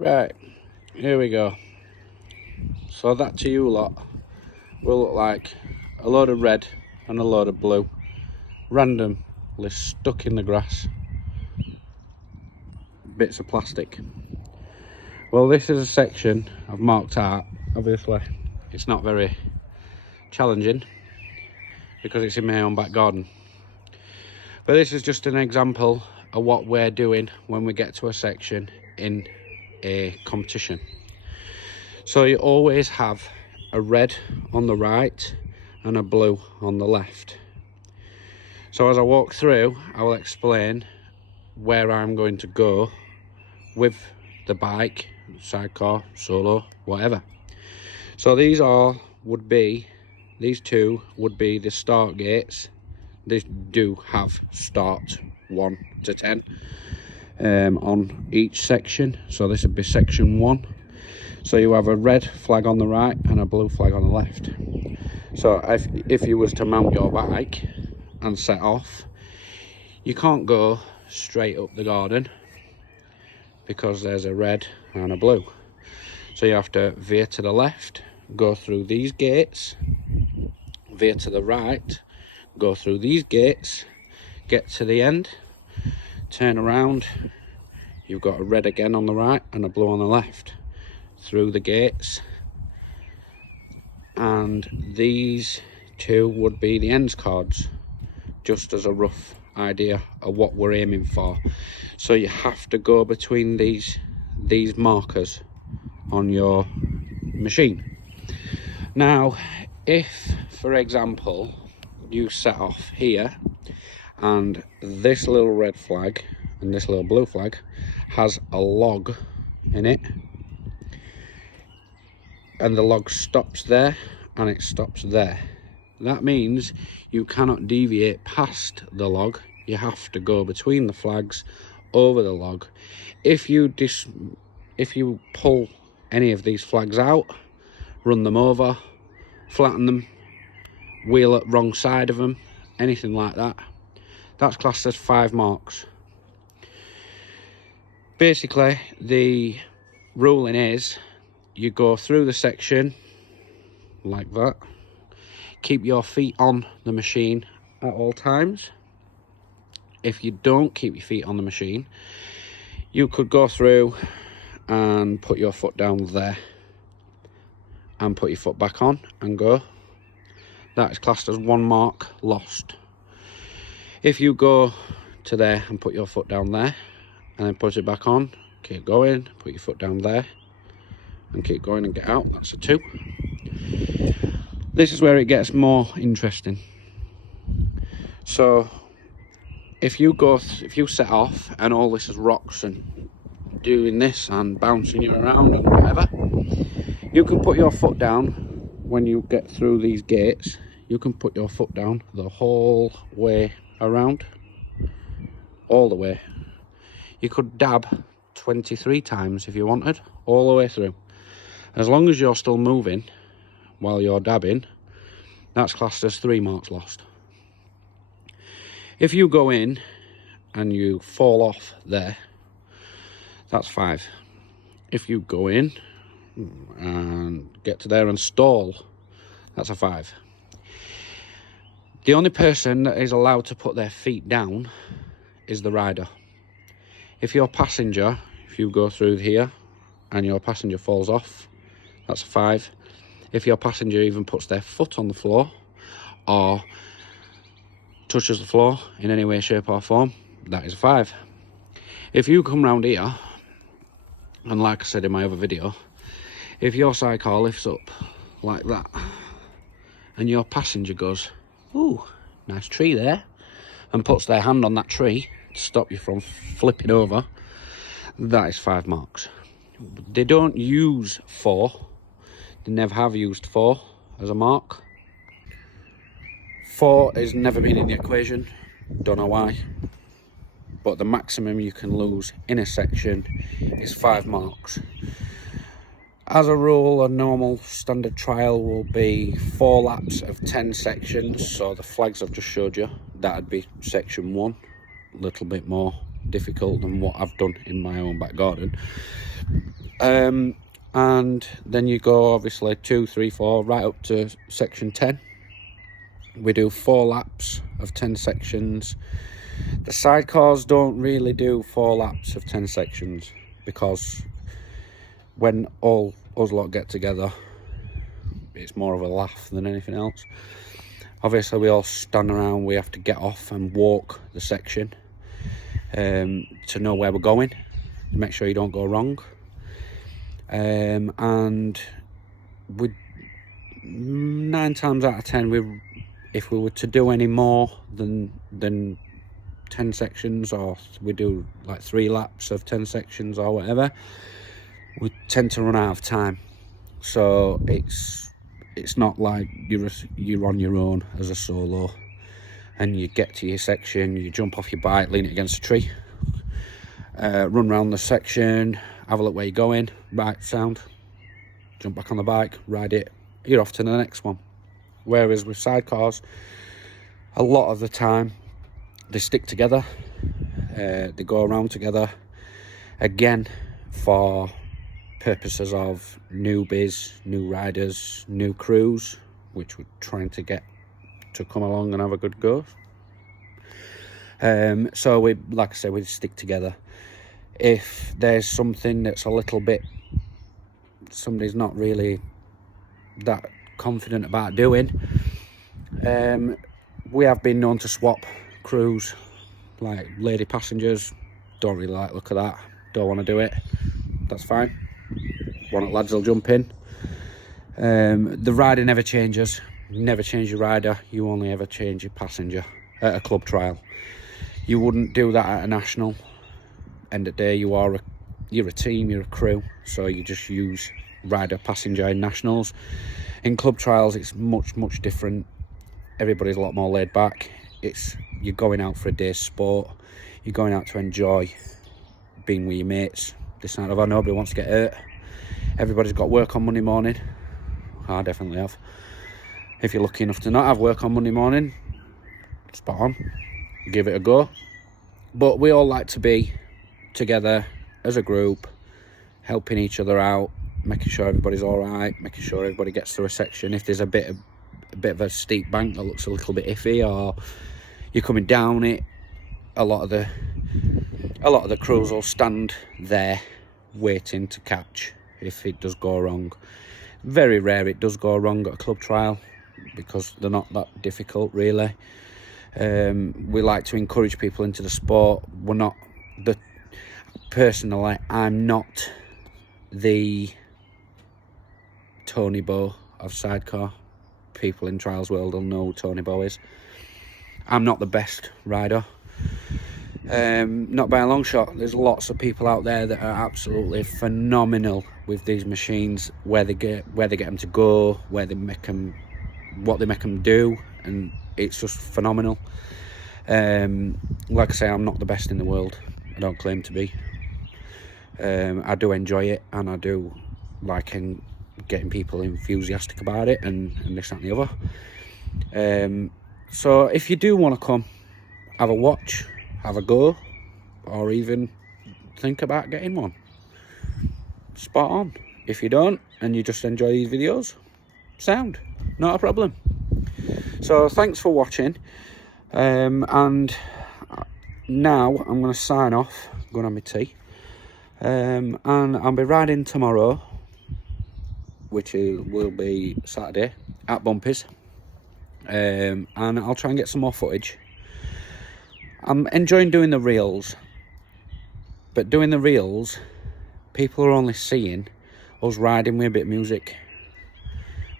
Right, here we go. So that to you lot will look like a load of red and a load of blue randomly stuck in the grass, bits of plastic. Well, this is a section I've marked out. Obviously it's not very challenging because it's in my own back garden, but this is just an example of what we're doing when we get to a section in a competition. So you always have a red on the right and a blue on the left. So as I walk through, I will explain where I'm going to go with the bike, sidecar, solo, whatever. So these two would be the start gates. They do have start 1 to 10 on each section. So this would be section 1. So you have a red flag on the right and a blue flag on the left. So if you was to mount your bike and set off, you can't go straight up the garden because there's a red and a blue. So you have to veer to the left, go through these gates, veer to the right, go through these gates, get to the end, turn around, you've got a red again on the right and a blue on the left, through the gates, and these two would be the ends cards, just as a rough idea of what we're aiming for. So you have to go between these markers on your machine. Now if, for example, you set off here and this little red flag and this little blue flag has a log in it, and the log stops there and it stops there, that means you cannot deviate past the log. You have to go between the flags, over the log. If you pull any of these flags out, run them over, flatten them, wheel at wrong side of them, anything like that, that's classed as 5 marks. Basically the ruling is you go through the section like that, keep your feet on the machine at all times. If you don't keep your feet on the machine, you could go through and put your foot down there and put your foot back on and go. That is classed as 1 mark lost. If you go to there and put your foot down there and then put it back on, keep going, put your foot down there and keep going and get out, that's a 2. This is where it gets more interesting. So if you set off and all this is rocks and doing this and bouncing you around and whatever, you can put your foot down when you get through these gates. You can put your foot down the whole way around, all the way. You could dab 23 times if you wanted, all the way through. As long as you're still moving while you're dabbing, that's classed as 3 marks lost. If you go in and you fall off there, that's 5. If you go in and get to there and stall, that's a 5. The only person that is allowed to put their feet down is the rider. If your passenger, if you go through here and your passenger falls off, that's a 5. If your passenger even puts their foot on the floor or touches the floor in any way, shape or form, that is a 5. If you come round here, and like I said in my other video, if your sidecar lifts up like that and your passenger goes, ooh, nice tree there, and puts their hand on that tree to stop you from flipping over, that is 5 marks. They don't use 4. They never have used 4 as a mark. 4 has never been in the equation, don't know why, but the maximum you can lose in a section is 5 marks. As a rule, a normal standard trial will be 4 laps of 10 sections, so the flags I've just showed you, that'd be section 1, a little bit more difficult than what I've done in my own back garden. And then you go obviously 2, 3, 4 right up to section 10. We do 4 laps of 10 sections. The sidecars don't really do 4 laps of 10 sections, because when all us lot get together, it's more of a laugh than anything else. Obviously we all stand around, we have to get off and walk the section to know where we're going, make sure you don't go wrong. And we 9 times out of 10, if we were to do any more than 10 sections, or we do like 3 laps of 10 sections or whatever, we tend to run out of time. So it's not like you're on your own as a solo and you get to your section, you jump off your bike, lean it against a tree, run around the section, have a look where you're going, right, sound, jump back on the bike, ride it, you're off to the next one. Whereas with sidecars, a lot of the time they stick together, they go around together, again for purposes of newbies, new riders, new crews, which we're trying to get to come along and have a good go. So we, like I said, we stick together. If there's something that's a little bit, somebody's not really that confident about doing, we have been known to swap crews, like lady passengers, don't really like the look of that, don't want to do it, that's fine. One of the lads will jump in. The rider never changes. You never change your rider, you only ever change your passenger at a club trial. You wouldn't do that at a national. End of the day, you're a team, you're a crew, so you just use rider passenger in nationals. In club trials it's much different. Everybody's a lot more laid back. You're going out for a day's sport, you're going out to enjoy being with your mates. This night of nobody wants to get hurt. Everybody's got work on Monday morning. I definitely have. If you're lucky enough to not have work on Monday morning, spot on, give it a go. But we all like to be together as a group, helping each other out, making sure everybody's all right, making sure everybody gets through a section. If there's a bit of a steep bank that looks a little bit iffy, or you're coming down it, a lot of the crews will stand there waiting to catch if it does go wrong. Very rare it does go wrong at a club trial, because they're not that difficult really. We like to encourage people into the sport. Personally, I'm not the Tony Bow of sidecar. People in trials world will know who Tony Bow is. I'm not the best rider, not by a long shot. There's lots of people out there that are absolutely phenomenal with these machines, where they get them to go, what they make them do, and it's just phenomenal. Like I say, I'm not the best in the world, I don't claim to be. I do enjoy it, and I do like getting people enthusiastic about it, and this, that and the other. So if you do want to come, have a watch, have a go, or even think about getting one, spot on. If you don't, and you just enjoy these videos, sound, not a problem. So thanks for watching, and now I'm going to sign off, going to have my tea, and I'll be riding tomorrow, which will be Saturday, at Bumpers, and I'll try and get some more footage. I'm enjoying doing the reels, but doing the reels, people are only seeing us riding with a bit of music,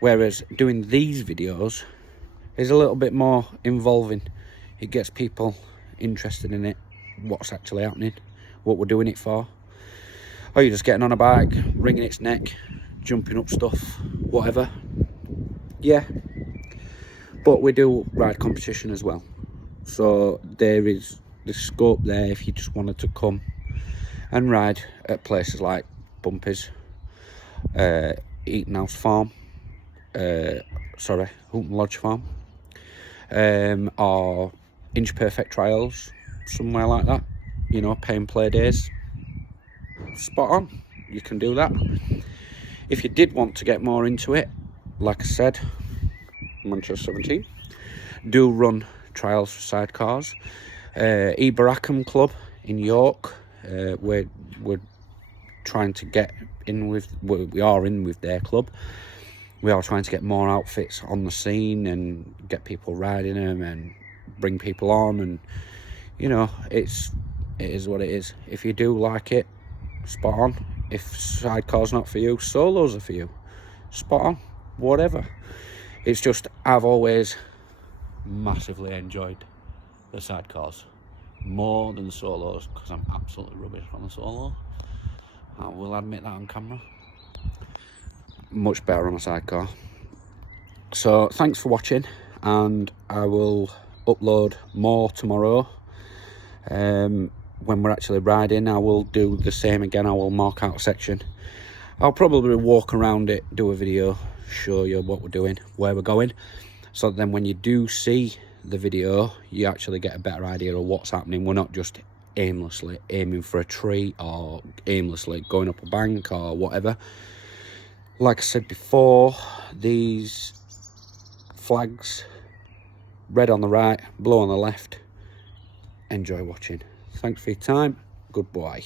whereas doing these videos is a little bit more involving. It gets people interested in it, what's actually happening, what we're doing it for. Or you're just getting on a bike, wringing its neck, jumping up stuff, whatever. Yeah, but we do ride competition as well, so there is the scope there if you just wanted to come and ride at places like Bumpers, Eaton House Farm, Hulton Lodge Farm, or Inch Perfect Trials, somewhere like that, you know, pay and play days. Spot on. you can do that. If you did want to get more into it, like I said, Manchester 17 do run trials for sidecars. Eberackham Club in York, we're trying to get in with, we are in with their club. We are trying to get more outfits on the scene and get people riding them and bring people on, and you know, it is what it is. If you do like it, spot on. If sidecar's not for you, solos are for you, spot on. Whatever. It's just, I've always massively enjoyed the sidecars more than the solos, because I'm absolutely rubbish on the solo. I will admit that on camera. Much better on a sidecar. So thanks for watching, and I will upload more tomorrow. When we're actually riding, I will do the same again. I will mark out a section. I'll probably walk around it, do a video, show you what we're doing, where we're going, so that then when you do see the video, you actually get a better idea of what's happening. We're not just aimlessly aiming for a tree or aimlessly going up a bank or whatever. Like I said before, these flags, red on the right, blue on the left. Enjoy watching. Thanks for your time. Goodbye.